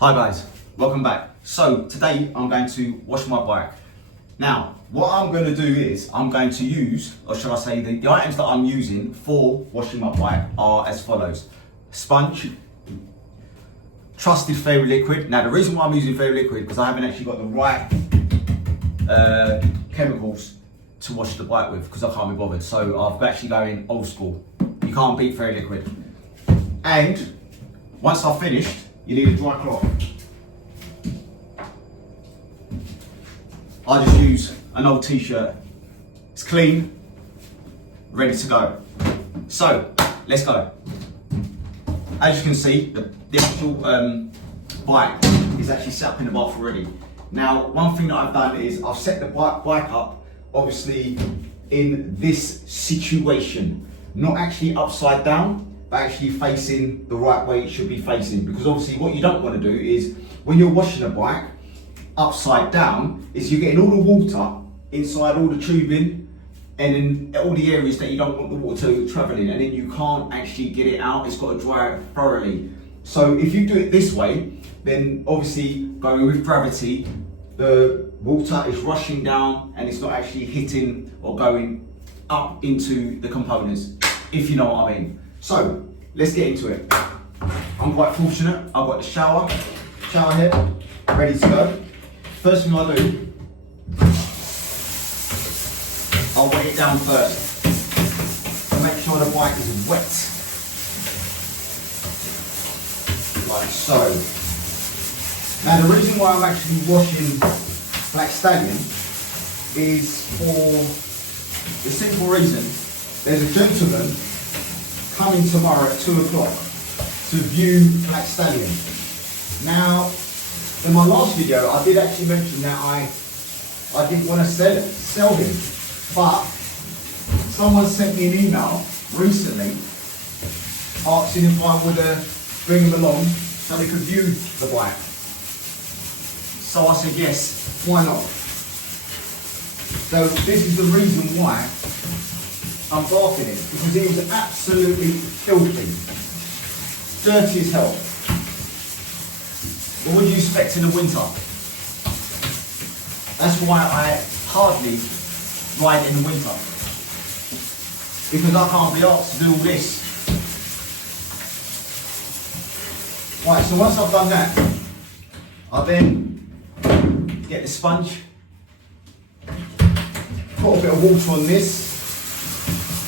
Hi guys, welcome back. So today I'm going to wash my bike. Now, what I'm going to do is I'm going to use, or shall I say, the items that I'm using for washing my bike are as follows. Sponge, trusted Fairy Liquid. Now the reason why I'm using Fairy Liquid because I haven't actually got the right chemicals to wash the bike with because I can't be bothered. So I've actually going old school. You can't beat Fairy Liquid. And once I've finished, you need a dry cloth. I just use an old t-shirt. It's clean, ready to go. So, let's go. As you can see, the actual bike is actually set up in the bath already. Now, one thing that I've done is I've set the bike up, obviously, in this situation. Not actually upside down, but actually facing the right way it should be facing. Because obviously what you don't want to do is, when you're washing a bike, upside down, is you're getting all the water inside all the tubing and in all the areas that you don't want the water to travel in, and then you can't actually get it out. It's got to dry it thoroughly. So if you do it this way, then obviously going with gravity, the water is rushing down and it's not actually hitting or going up into the components, if you know what I mean. So let's get into it. I'm quite fortunate. I've got the shower head ready to go. First thing I do, I'll wet it down first to make sure the bike is wet, like so. Now the reason why I'm actually washing Black Stallion is for the simple reason there's a gentleman coming tomorrow at 2 o'clock to view Black Stallion. Now, in my last video, I did actually mention that I didn't want to sell him, but someone sent me an email recently asking if I would bring him along so they could view the bike. So I said yes, why not? So this is the reason why I'm bathing him, because he was absolutely filthy, dirty as hell. But what do you expect in the winter? That's why I hardly ride in the winter, because I can't be asked to do all this. Right, so once I've done that, I then get the sponge, put a bit of water on this,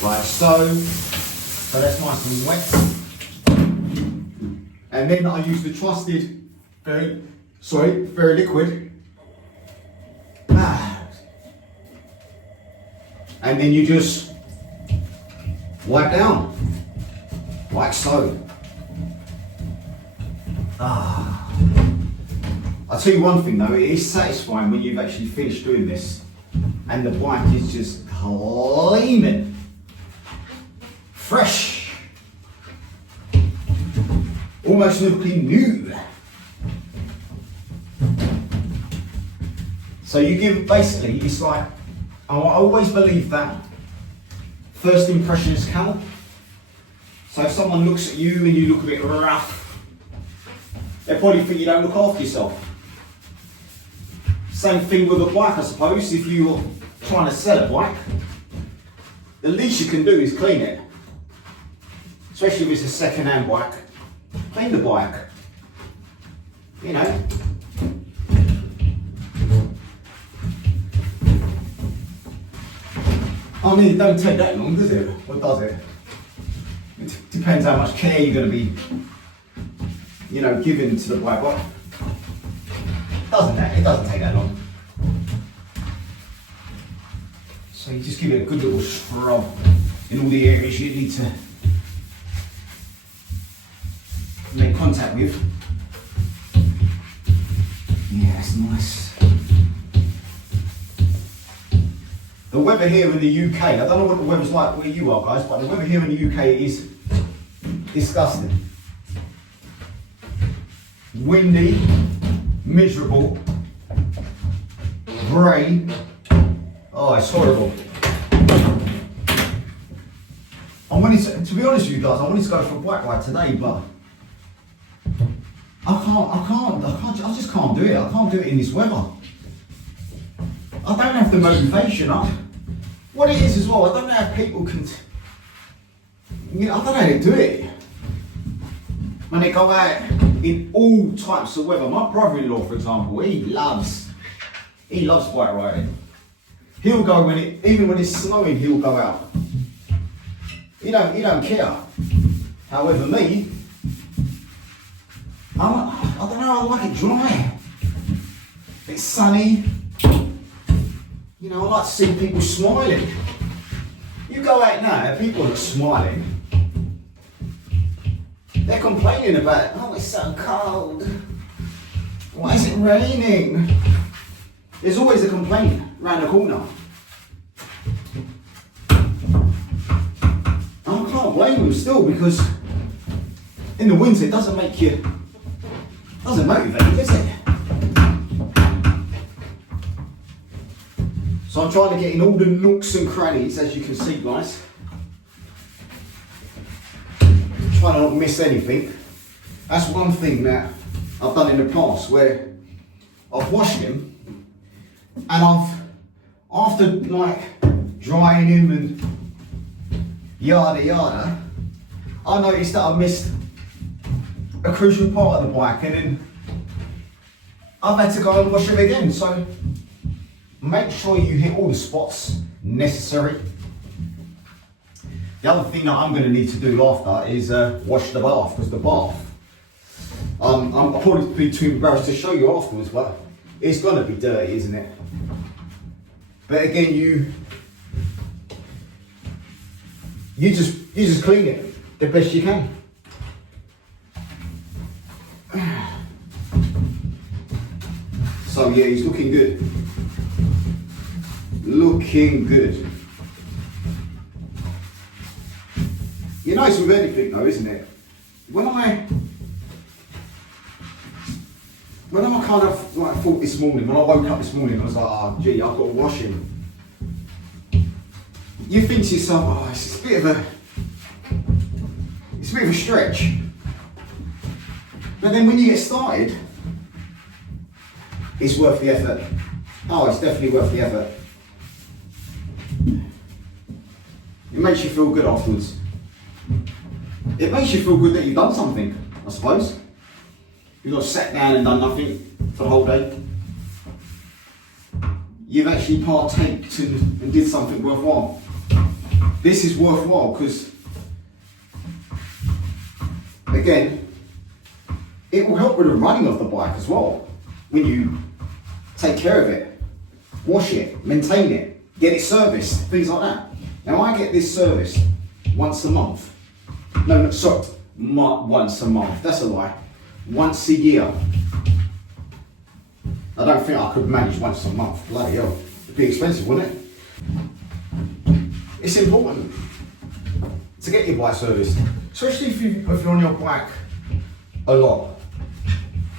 like so that's nice and wet. And then I use the trusted Fairy Liquid. And then you just wipe down, like so. I'll tell you one thing though, it is satisfying when you've actually finished doing this and the bike is just gleaming, fresh, almost looking new. So you give, basically, it's like, I always believe that first impressions count. So if someone looks at you and you look a bit rough, they probably think you don't look after yourself. Same thing with a bike, I suppose. If you're trying to sell a bike, the least you can do is clean it. Especially if it's a second-hand bike. Clean the bike. You know. I mean, it don't take that long, does it? Or does it? It depends how much care you're going to be, giving to the bike. But it doesn't take that long. So you just give it a good little scrub in all the areas you need to make contact with. Yeah, that's nice. The weather here in the UK, I don't know what the weather's like where you are guys, but the weather here in the UK is disgusting. Windy, miserable, grey. Oh, it's horrible. I wanted to be honest with you guys, I wanted to go for a bike ride today, but I just can't do it. I can't do it in this weather. I don't have the motivation. What it is as well, I don't know how people can, I don't know how to do it. When they go out in all types of weather. My brother-in-law, for example, he loves bike riding. He'll go even when it's snowing, he'll go out. He don't care. However, me, I don't know, I like it dry. It's sunny. I like to see people smiling. You go out now, people are smiling. They're complaining about, oh, it's so cold. Why is it raining? There's always a complaint around the corner. I can't blame them still, because in the winter it doesn't motivate you, does it? So I'm trying to get in all the nooks and crannies, as you can see, guys. Trying to not miss anything. That's one thing that I've done in the past, where I've washed him and after like drying him and yada yada, I noticed that I missed a crucial part of the bike, and then I've had to go and wash him again. So make sure you hit all the spots necessary. The other thing that I'm going to need to do after is wash the bath, because the bath, I'll probably be too embarrassed to show you afterwards, but it's going to be dirty, isn't it? But again, you just clean it the best you can. So yeah, he's looking good. Looking good. It's with anything though, isn't it? When I kind of like thought this morning, when I woke up this morning, I was like, oh gee, I've got to wash him. You think to yourself, oh, it's a bit of a stretch. But then when you get started, it's worth the effort. Oh, it's definitely worth the effort. It makes you feel good afterwards. It makes you feel good that you've done something, I suppose. You've not sat down and done nothing for the whole day. You've actually partaked and did something worthwhile. This is worthwhile because, again, it will help with the running of the bike as well. When you take care of it, wash it, maintain it, get it serviced, things like that. Now I get this serviced once a month. No, sorry, once a month, that's a lie. Once a year. I don't think I could manage once a month, bloody hell. It'd be expensive, wouldn't it? It's important to get your bike serviced, especially if you're on your bike a lot.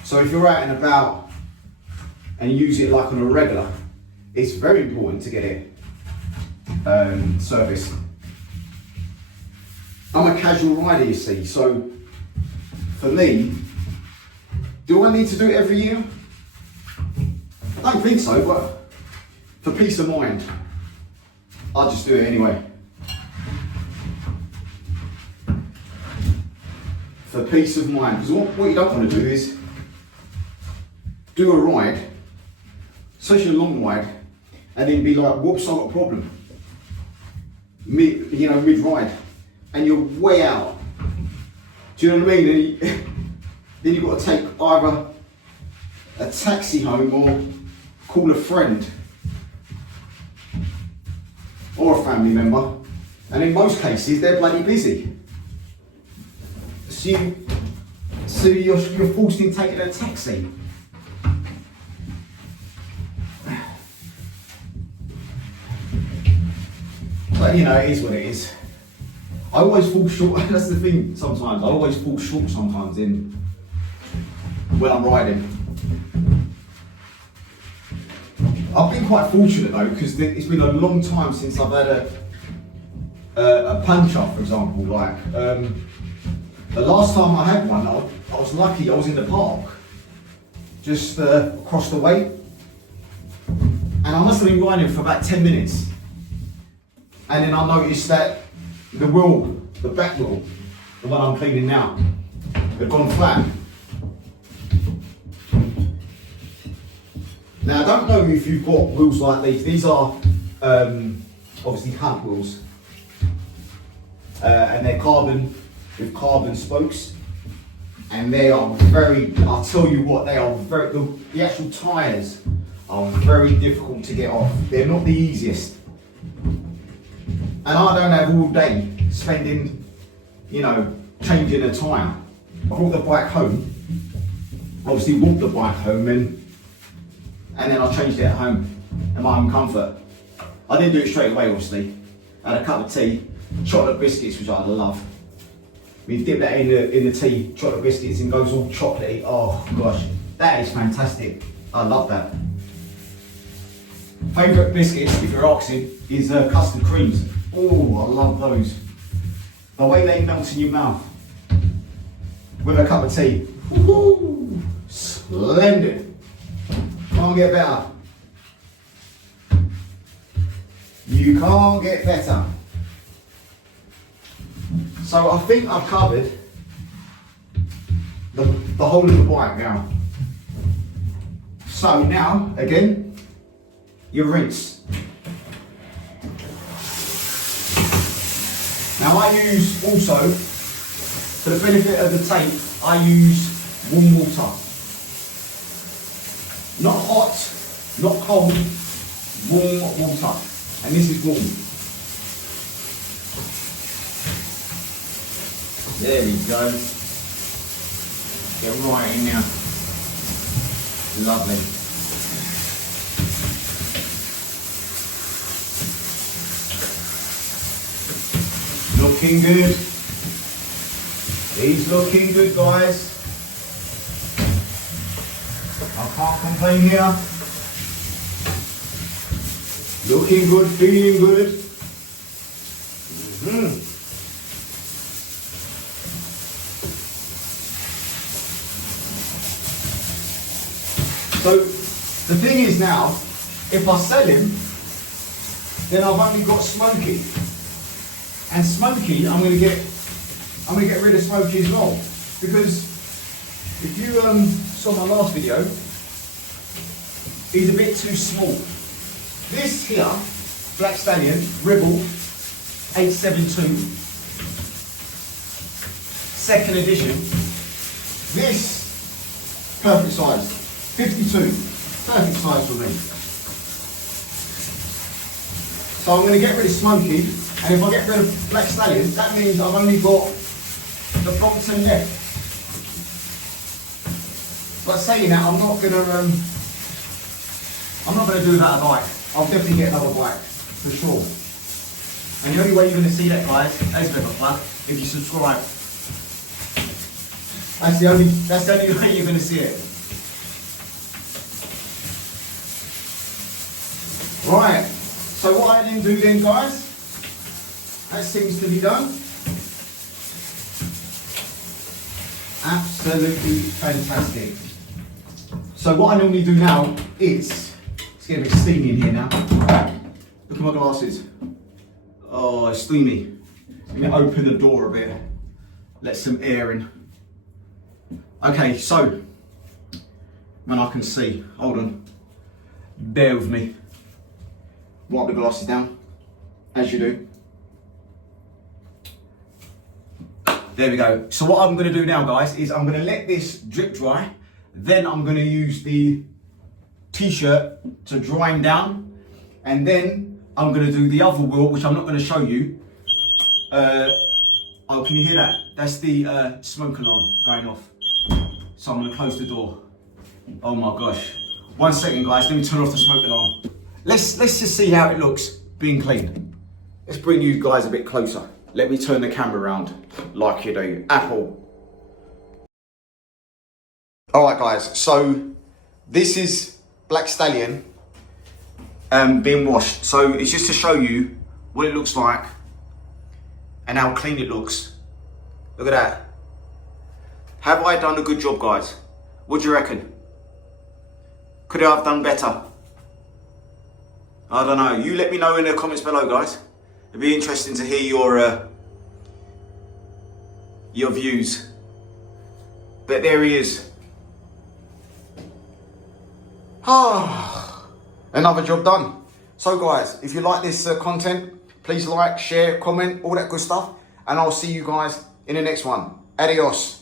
So if you're out and about and use it like on a regular, it's very important to get it serviced. I'm a casual rider, you see, so for me, do I need to do it every year? I don't think so, but for peace of mind, I'll just do it anyway. For peace of mind, because what you don't want to do is do a ride, especially a long ride, and then be like, whoops, I've got a problem. Mid-ride, and you're way out. Do you know what I mean? Then you've got to take either a taxi home or call a friend or a family member, and in most cases they're bloody busy. So you're forced in taking a taxi. But it is what it is. I always fall short, that's the thing sometimes, I always fall short sometimes when I'm riding. I've been quite fortunate though, because it's been a long time since I've had a puncture, for example, like The last time I had one, I was lucky. I was in the park, just across the way, and I must have been riding for about 10 minutes. And then I noticed that the wheel, the back wheel, the one I'm cleaning now, had gone flat. Now I don't know if you've got wheels like these. These are obviously Hunt wheels, and they're carbon with carbon spokes, and they are very. I'll tell you what, they are very. The actual tyres are very difficult to get off. They're not the easiest, and I don't have all day spending, changing a tyre. I brought the bike home. Obviously, walked the bike home and then I changed it at home in my own comfort. I didn't do it straight away, obviously. I had a cup of tea, chocolate biscuits, which I love. We dip that in the tea, chocolate biscuits, and goes all chocolatey. Oh gosh, that is fantastic. I love that. Favourite biscuits, if you're asking, is custard creams. Oh, I love those. The way they melt in your mouth with a cup of tea. Woo-hoo, splendid. Can't get better. You can't get better. So I think I've covered the whole of the bike now. So now, again, you rinse. Now I use also, for the benefit of the tape, I use warm water. Not hot, not cold, warm water. And this is warm. There we go. Get right in there. Lovely. Looking good. He's looking good, guys. I can't complain here. Looking good, feeling good. So the thing is now, if I sell him, then I've only got Smokey. And Smokey, I'm gonna get rid of Smokey as well. Because if you saw my last video, he's a bit too small. This here, Black Stallion, Rebel 872, second edition. This, perfect size, 52, perfect size for me. So I'm going to get rid of Smokey, and if I get rid of Black Stallion, that means I've only got the Brompton left. But saying that, I'm not going to do that a bike. I'll definitely get another bike, for sure. And the only way you're going to see that, guys, as a bit of a plug, if you subscribe. That's the only way you're going to see it. Right, so what I then do then, guys, that seems to be done. Absolutely fantastic. So what I normally do now is, it's getting a bit steamy in here now. Look at my glasses. Oh, it's steamy. Let me open the door a bit. Let some air in. Okay, so, when I can see, hold on. Bear with me. Wipe the glasses down, as you do. There we go. So what I'm going to do now, guys, is I'm going to let this drip dry. Then I'm going to use the t-shirt to dry him down. And then I'm going to do the other wheel, which I'm not going to show you. Oh, can you hear that? That's the smoke alarm going off. So I'm going to close the door. Oh my gosh. 1 second, guys. Let me turn off the smoke alarm. Let's just see how it looks being cleaned. Let's bring you guys a bit closer. Let me turn the camera around like you do. Apple. All right, guys. So this is Black Stallion being washed. So it's just to show you what it looks like and how clean it looks. Look at that. Have I done a good job, guys? What do you reckon? Could I have done better? I don't know. You let me know in the comments below, guys. It'd be interesting to hear your views. But there he is. Ah, another job done. So guys, if you like this content, please like, share, comment, all that good stuff. And I'll see you guys in the next one. Adios.